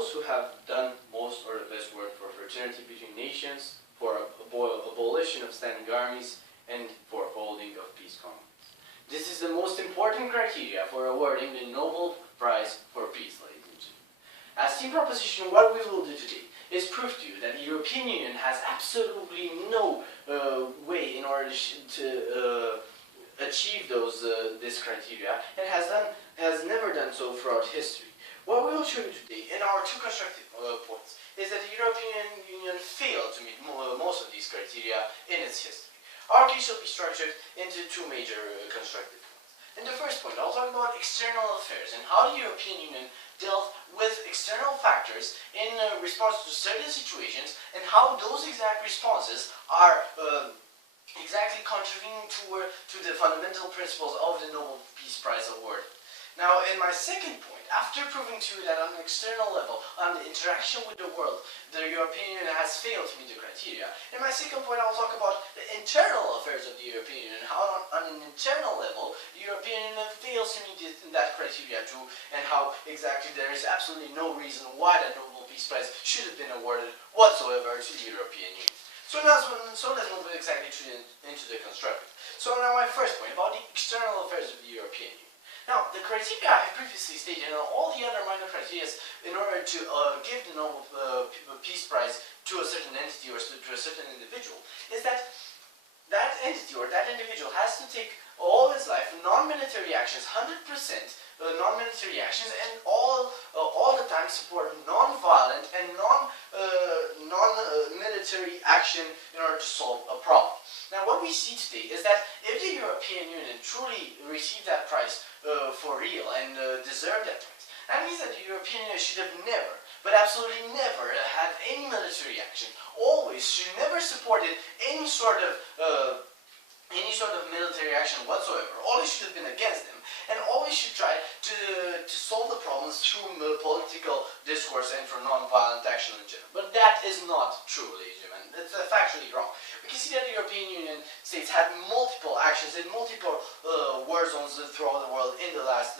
those who have done most or the best work for fraternity between nations, for abolition of standing armies, and for upholding of peace commons. This is the most important criteria for awarding the Nobel Prize for Peace, ladies and gentlemen. As team proposition, what we will do today is prove to you that the European Union has absolutely no way in order to achieve this criteria, and has never done so throughout history. What we will show you today in our two constructive points is that the European Union failed to meet most of these criteria in its history. Our case shall be structured into two major constructive points. In the first point, I'll talk about external affairs and how the European Union dealt with external factors in response to certain situations, and how those exact responses are exactly contravening to the fundamental principles of the Nobel Peace Prize award. Now, in my second point, after proving to you that on an external level, on the interaction with the world, the European Union has failed to meet the criteria, in my second point I'll talk about the internal affairs of the European Union, how on an internal level, the European Union fails to meet that criteria too, and how exactly there is absolutely no reason why the Nobel Peace Prize should have been awarded whatsoever to the European Union. So let's move exactly into the constructive. So now my first point about the external affairs of the European Union. Now, the criteria I have previously stated and all the other minor criteria in order to give the Nobel Peace Prize to a certain entity or to a certain individual is that that entity or that individual has to take all his life non-military actions, 100% non-military actions, and all the time support non-violent and non-military action in order to solve a problem. Now, what we see today is that if the European Union truly received that prize for real and deserved that prize, that means that the European Union should have never, but absolutely never, had any military action. Always should never supported any sort of military action whatsoever. Always should have been against them, and always should try to solve the problems through political discourse and for non-violent action in general. But that is not true, ladies and gentlemen. It's factually wrong. We can see that the European Union states had multiple actions in multiple war zones throughout the world in the last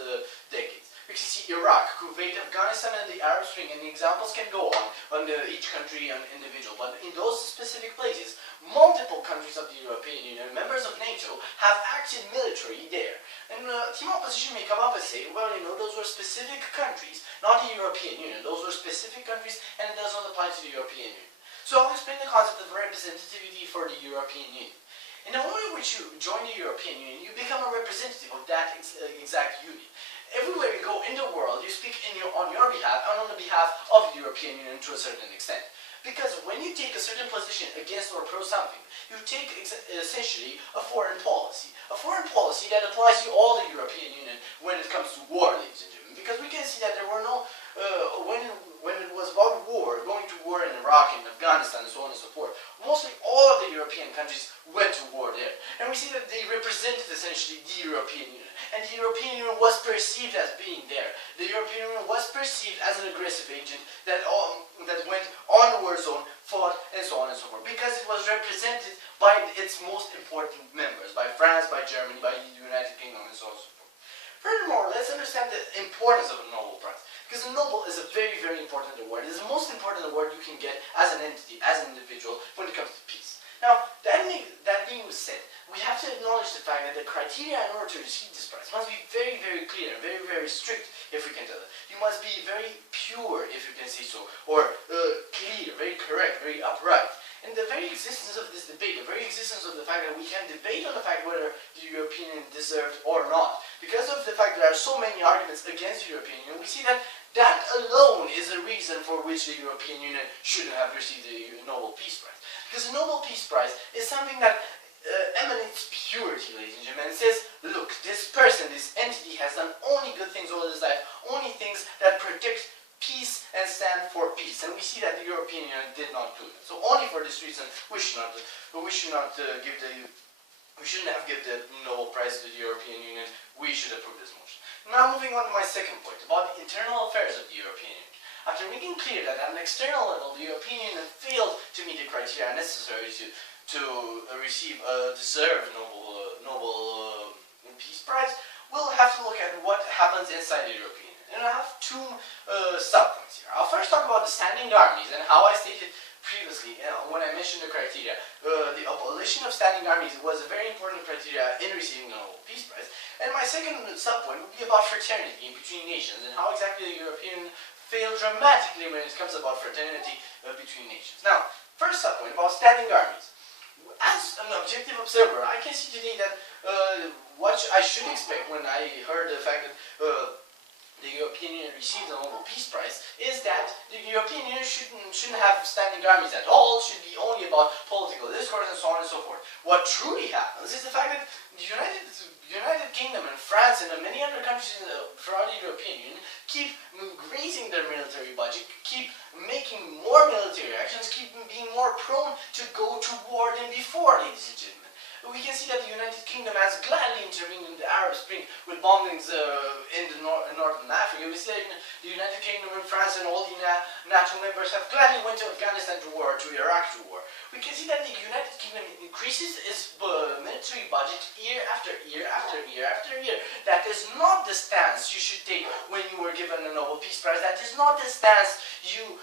decades. We can see Iraq, Kuwait, Afghanistan, and the Arab Spring, and the examples can go on each country and individual. But in those specific places, multiple countries of the European Union, members of NATO, have acted militarily there. And team opposition may come up and say, well, you know, those were specific countries, not the European Union. Those were specific countries, and it does not apply to the European Union. So I'll explain the concept of representativity for the European Union. In the moment in which you join the European Union, you become a representative of that exact union. Everywhere you go in the world, you speak on your behalf and on the behalf of the European Union to a certain extent. Because when you take a certain position against or pro something, you take essentially a foreign policy. A foreign policy that applies to all the European Union when it comes to war, ladies and gentlemen. Because we can see that there were no, when it was about war, going to war in Iraq and Afghanistan and so on and so forth, mostly all of the European countries went to war there. And we see that they represented essentially the European Union. And the European Union was perceived as being there. The European Union was perceived as an aggressive agent that went on the war zone, fought, and so on and so forth. Because it was represented by its most important members, by France, by Germany, by the United Kingdom, and so on and so forth. Furthermore, let's understand the importance of a Nobel Prize. Because the Nobel is a very, very important award. It is the most important award you can get as an entity, as an individual, when it comes to peace. Now, that being said, we have to acknowledge the fact that the criteria in order to receive this prize must be very, very clear, very, very strict, if we can tell it. You must be very pure, if you can say so, or clear, very correct, very upright. And the very existence of this debate, the very existence of the fact that we can debate on the fact whether the European Union deserved or not, because of the fact that there are so many arguments against the European Union, we see that that alone is a reason for which the European Union shouldn't have received the Nobel Peace Prize. Because the Nobel Peace Prize is something that emanates purity, ladies and gentlemen. It says, look, this person, this entity has done only good things all his life, only things that protect peace and stand for peace. And we see that the European Union did not do that. So only for this reason, we shouldn't have given the Nobel Prize to the European Union. We should approve this motion. Now moving on to my second point about the internal affairs of the European Union. After making clear that at an external level, the European Union failed to meet the criteria necessary to receive a deserved Nobel Peace Prize, we'll have to look at what happens inside the European Union. And I have two sub-points here. I'll first talk about the standing armies and how I stated previously, when I mentioned the criteria, the abolition of standing armies was a very important criteria in receiving the Nobel Peace Prize. And my second sub-point would be about fraternity between nations and how exactly the European failed dramatically when it comes about fraternity between nations. Now, first sub-point about standing armies. As an objective observer, I can see today that what I should expect when I heard the fact that the European Union received the Nobel Peace Prize is that the European Union shouldn't have standing armies at all, should be only about political discourse and so on and so forth. What truly happens is the fact that the United Kingdom and France and many other countries throughout the European Union keep raising their military budget, keep making more military actions, keep being more prone to go to war than before, ladies and gentlemen. We can see that the United Kingdom has gladly intervened in the Arab Spring with bombings in northern Africa. We see that the United Kingdom and France and all the NATO members have gladly went to Afghanistan to war, to Iraq to war. We can see that the United Kingdom increases its military budget year after year after year after year. That is not the stance you should take when you were given a Nobel Peace Prize. That is not the stance you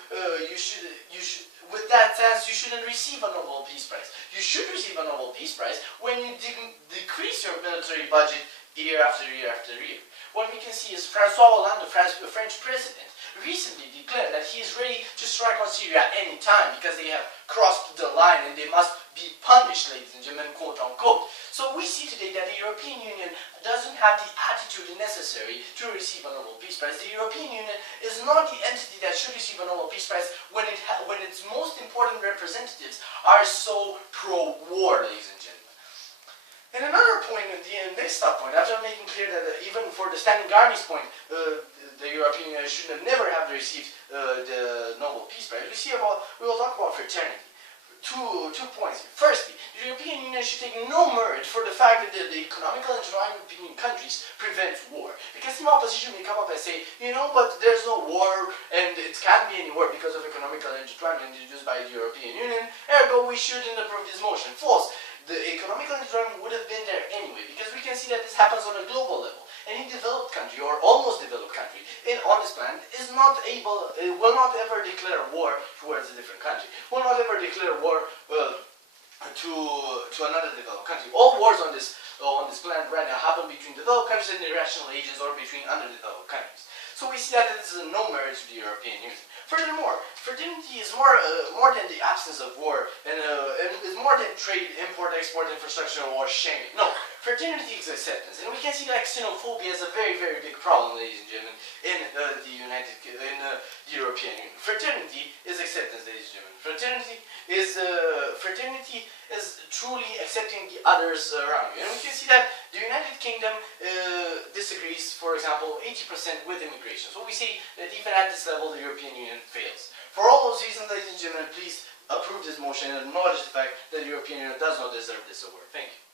should. With that stance, you shouldn't receive a Nobel Peace Prize. You should receive a Nobel Peace Prize when you decrease your military budget year after year after year. What we can see is François Hollande, the French president, recently declared that he is ready to strike on Syria at any time because they have crossed the line and they must be punished, ladies and gentlemen, quote unquote. So we see today that the European Union doesn't have the attitude necessary to receive a Nobel Peace Prize. The European Union is not the entity that should receive a Nobel Peace Prize when its most important representatives are so pro-war, ladies and gentlemen. And another point, the next point, after making clear that even for the standing armies point, the European Union should never have received the Nobel Peace Prize, we will talk about fraternity. Two points here. Firstly, the European Union should take no merit for the fact that the economical environment between countries prevents war. Because the opposition may come up and say, but there's no war and it can't be any war because of economical environment introduced by the European Union, ergo we shouldn't approve this motion. False. The economical environment would have been there anyway, because we can see that this happens on a global level. Any developed country, or almost developed country, on this planet will not ever declare war towards a different country. Will not ever declare war to another developed country. All wars on this planet right now happen between developed countries and irrational agents, or between underdeveloped countries. So we see that this is no merit to the European Union. Furthermore, fraternity is more than the absence of war, and is more than trade, import, export, infrastructure, or shaming. No, fraternity is acceptance, and we can see that xenophobia is a very, very big problem, ladies and gentlemen, in the European Union. Fraternity is acceptance, ladies and gentlemen. Fraternity is truly accepting the others around you, and we can see that the United Kingdom disagrees, for example, 80% with immigration. So we see that even at this level, the European Union fails. For all those reasons, ladies and gentlemen, please approve this motion and acknowledge the fact that the European Union does not deserve this award. Thank you.